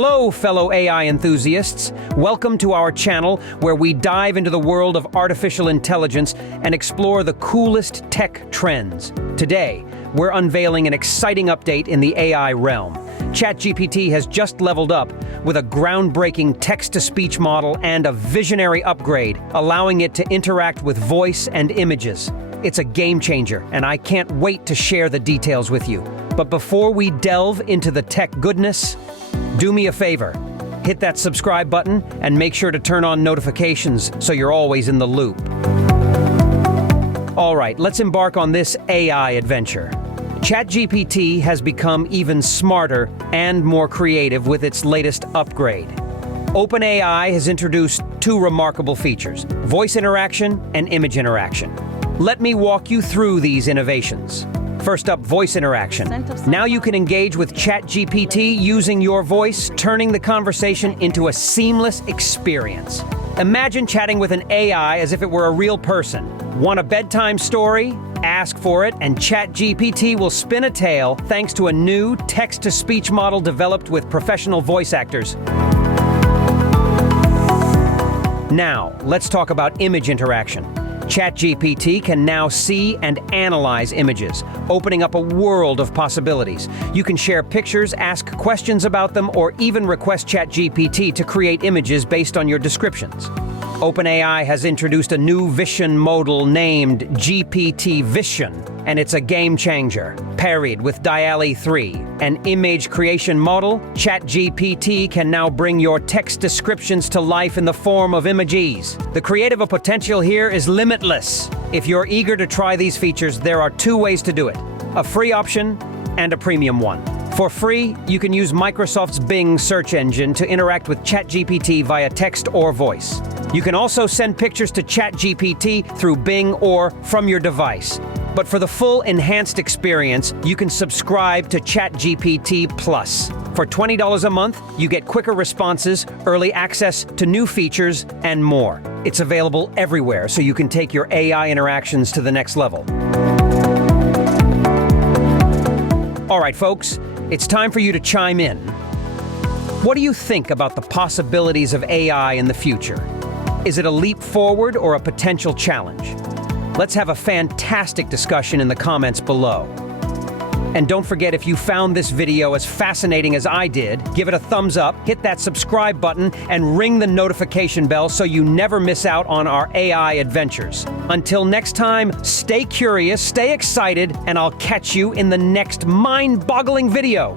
Hello, fellow AI enthusiasts. Welcome to our channel where we dive into the world of artificial intelligence and explore the coolest tech trends. Today, we're unveiling an exciting update in the AI realm. ChatGPT has just leveled up with a groundbreaking text-to-speech model and a visionary upgrade, allowing it to interact with voice and images. It's a game changer, and I can't wait to share the details with you. But before we delve into the tech goodness, do me a favor. Hit that subscribe button and make sure to turn on notifications so you're always in the loop. All right, let's embark on this AI adventure. ChatGPT has become even smarter and more creative with its latest upgrade. OpenAI has introduced two remarkable features: voice interaction and image interaction. Let me walk you through these innovations. First up, voice interaction. Now you can engage with ChatGPT using your voice, turning the conversation into a seamless experience. Imagine chatting with an AI as if it were a real person. Want a bedtime story? Ask for it, and ChatGPT will spin a tale thanks to a new text-to-speech model developed with professional voice actors. Now, let's talk about image interaction. ChatGPT can now see and analyze images, opening up a world of possibilities. You can share pictures, ask questions about them, or even request ChatGPT to create images based on your descriptions. OpenAI has introduced a new vision modal named GPT Vision, and it's a game changer. Paired with DALL-E 3, an image creation model, ChatGPT can now bring your text descriptions to life in the form of emojis. The creative potential here is limitless. If you're eager to try these features, there are two ways to do it: a free option and a premium one. For free, you can use Microsoft's Bing search engine to interact with ChatGPT via text or voice. You can also send pictures to ChatGPT through Bing or from your device. But for the full enhanced experience, you can subscribe to ChatGPT Plus. For $20 a month, you get quicker responses, early access to new features, and more. It's available everywhere, so you can take your AI interactions to the next level. All right, folks, it's time for you to chime in. What do you think about the possibilities of AI in the future? Is it a leap forward or a potential challenge? Let's have a fantastic discussion in the comments below. And don't forget, if you found this video as fascinating as I did, give it a thumbs up, hit that subscribe button, and ring the notification bell so you never miss out on our AI adventures. Until next time, stay curious, stay excited, and I'll catch you in the next mind-boggling video.